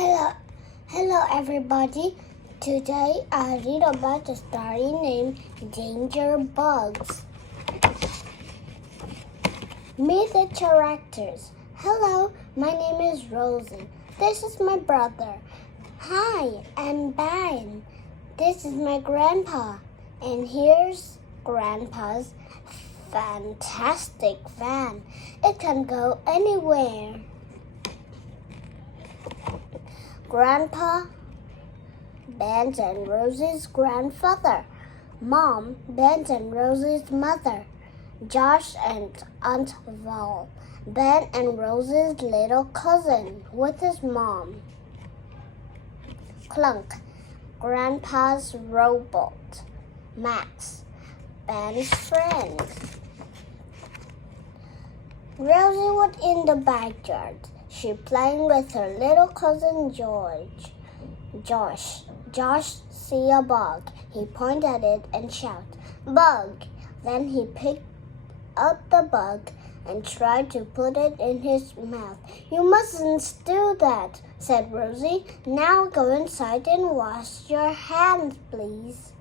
Hello, hello everybody. Today I read about a story named Danger Bugs. Meet the characters. Hello, my name is Rosie. This is my brother. Hi, I'm Ben. This is my grandpa. And here's Grandpa's fantastic van. It can go anywhere. Grandpa, Ben and Rosie's grandfather. Mom, Ben and Rosie's mother. Josh and Aunt Val. Ben and Rosie's little cousin with his mom. Clunk, Grandpa's robot. Max, Ben's friend. Rosie was in the backyard. She playing with her little cousin Josh. Josh see a bug. He point at it and shout, "Bug!" Then he picked up the bug and tried to put it in his mouth. "You mustn't do that," said Rosie. "Now go inside and wash your hands, please."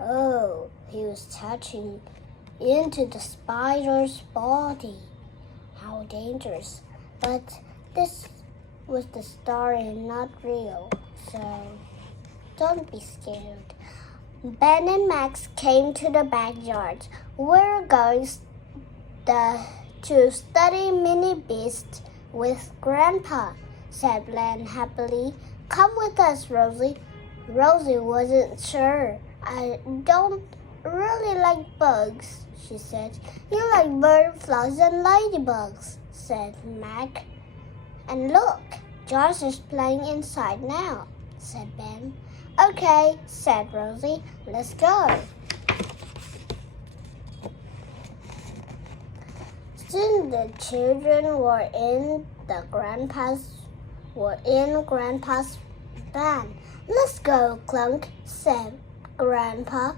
Oh, he was touching into the spider's body. How dangerous. But this was the story and not real, so don't be scared. Ben and Max came to the backyard. "We're going to study mini beasts with Grandpa," said Ben happily. "Come with us, Rosie." Rosie wasn't sure. "I don't really like bugs," she said. "You like butterflies and ladybugs," said Mac. "And look, Josh is playing inside now," said Ben. "Okay," said Rosie. "Let's go." Soon the children were in Grandpa's van. "Let's go, Clunk," said Grandpa.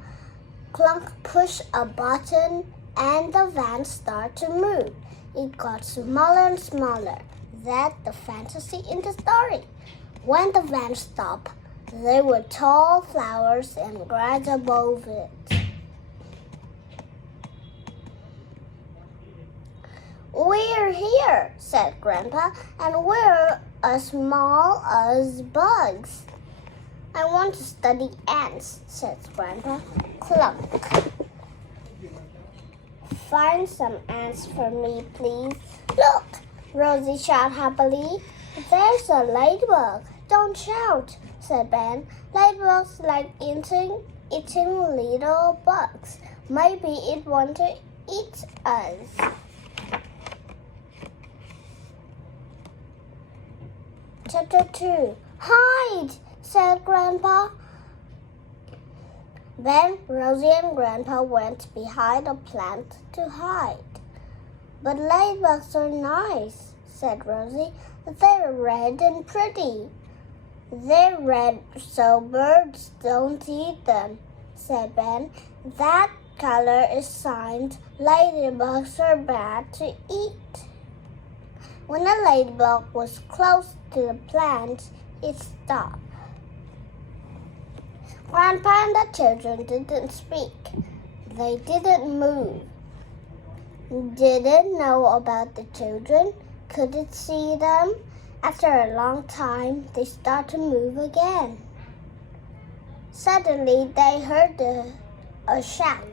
Clunk pushed a button and the van started to move. It got smaller and smaller. That's the fantasy in the story. When the van stopped, there were tall flowers and grass above it. "We're here," said Grandpa, "and we're as small as bugs." "I want to study ants," said Grandpa. Clunk. "Find some ants for me, please." "Look!" Rosie shouted happily. "There's a ladybug." "Don't shout," said Ben. "Ladybugs like eating little bugs. Maybe it wants to eat us." Chapter 2. "Hide!" said Grandpa. Ben, Rosie, and Grandpa went behind a plant to hide. "But ladybugs are nice," said Rosie. "They're red and pretty." "They're red so birds don't eat them," said Ben. "That color is sign ladybugs are bad to eat." When the ladybug was close to the plant, it stopped. Grandpa and the children didn't speak. They didn't move. Didn't know about the children, couldn't see them. After a long time, they started to move again. Suddenly, they heard a shout,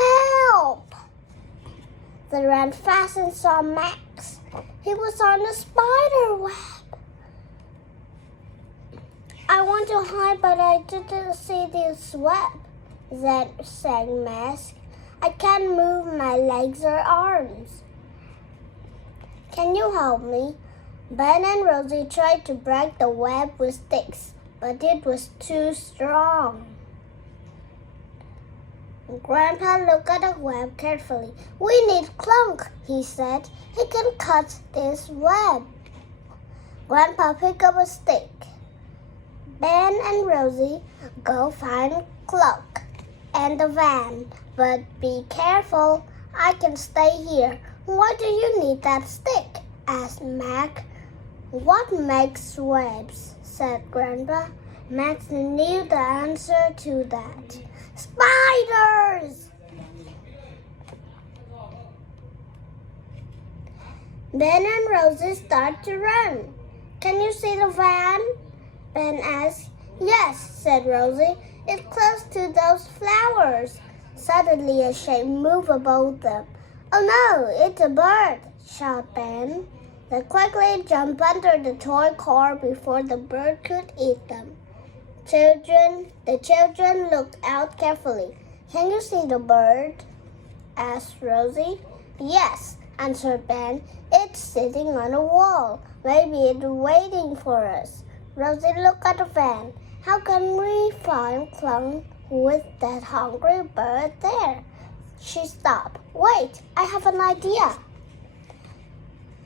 "Help!" They ran fast and saw Max. He was on a spider web. "I want to hide, but I didn't see this web," said Max. "I can't move my legs or arms." "Can you help me?" Ben and Rosie tried to break the web with sticks, but it was too strong. Grandpa looked at the web carefully. "We need Clunk," he said. "He can cut this web." Grandpa picked up a stick. Ben and Rosie go find Clunk and the van, but be careful. "I can stay here." "Why do you need that stick?" asked Mac. What makes webs? Said Grandpa. Max knew the answer to that. Spiders! Ben and Rosie start to run. Can you see the van? Ben asked. Yes, said Rosie. It's close to those flowers. Suddenly a shape moved above them. Oh no, it's a bird, shouted Ben. They quickly jumped under the toy car before the bird could eat them. The children looked out carefully. Can you see the bird? Asked Rosie. Yes, answered Ben. It's sitting on a wall. Maybe it's waiting for us. Rosie looked at the van. How can we find Clunk with that hungry bird there? She stopped. Wait, I have an idea.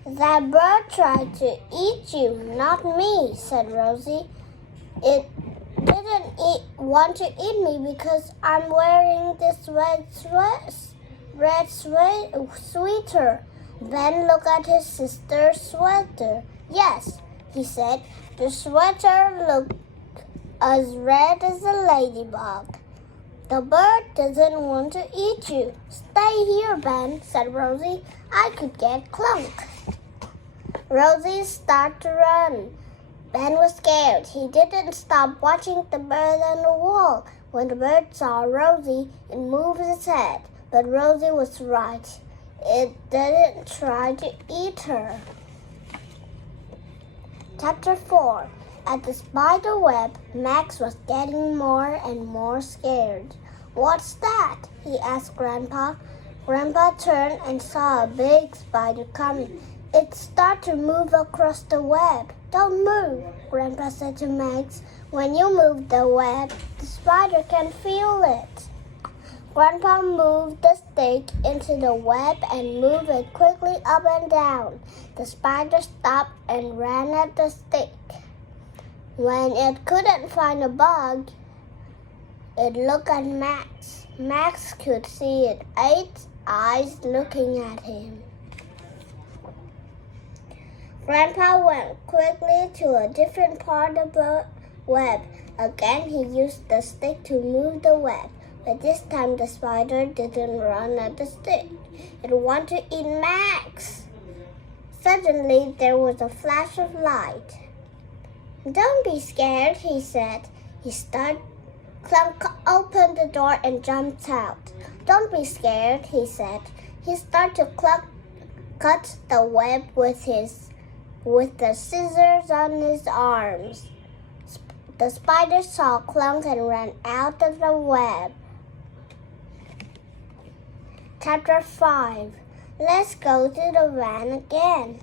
That bird tried to eat you, not me, said Rosie. It didn't want to eat me because I'm wearing this red sweater. Ben looked at his sister's sweater. Yes, he said, the sweater looked as red as a ladybug. The bird doesn't want to eat you. Stay here, Ben, said Rosie. I could get Clunk. Rosie started to run. Ben was scared. He didn't stop watching the bird on the wall. When the bird saw Rosie, it moved its head. But Rosie was right. It didn't try to eat her. Chapter 4. At the spider web, Max was getting more and more scared. What's that? He asked Grandpa. Grandpa turned and saw a big spider coming. It started to move across the web. Don't move, Grandpa said to Max. When you move the web, the spider can feel it. Grandpa moved the stick into the web and moved it quickly up and down. The spider stopped and ran at the stick. When it couldn't find a bug, it looked at Max. Max could see its 8 eyes looking at him. Grandpa went quickly to a different part of the web. Again, he used the stick to move the web. But this time the spider didn't run at the stick. It wanted to eat Max. Suddenly there was a flash of light. Don't be scared, he said. Clunk opened the door and jumped out. Don't be scared, he said. He started to cut the web with the scissors on his arms. The spider saw Clunk and ran out of the web. Chapter 5. Let's go to the van again.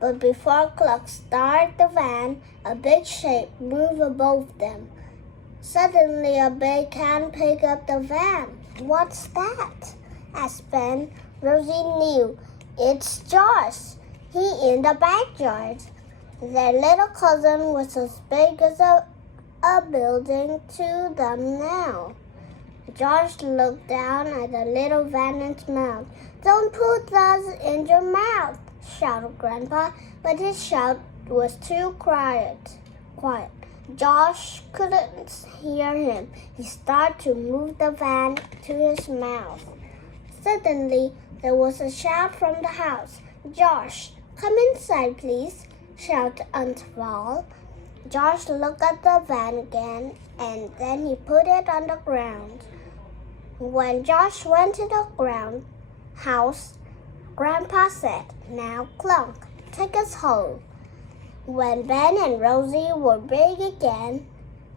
But before Clunk started the van, a big shape moved above them. Suddenly, a big hand picked up the van. What's that? Asked Ben. Rosie knew. It's Josh. He in the backyard. Their little cousin was as big as a building to them now. Josh looked down at the little van and smiled. Don't put those in your mouth, shouted Grandpa, but his shout was too quiet. Josh couldn't hear him. He started to move the van to his mouth. Suddenly, there was a shout from the house. Josh, come inside, please, shouted Aunt Val. Josh looked at the van again, and then he put it on the ground. When Josh went to the house, Grandpa said, Now, Clunk, take us home. When Ben and Rosie were big again,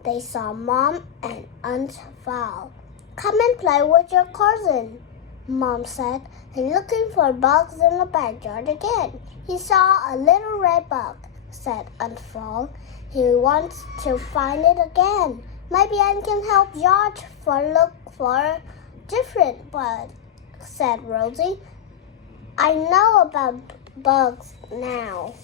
they saw Mom and Aunt Val. Come and play with your cousin, Mom said. He's looking for bugs in the backyard again. He saw a little red bug, said Aunt Val. He wants to find it again. Maybe I can help George look for different bugs, said Rosie. I know about bugs now.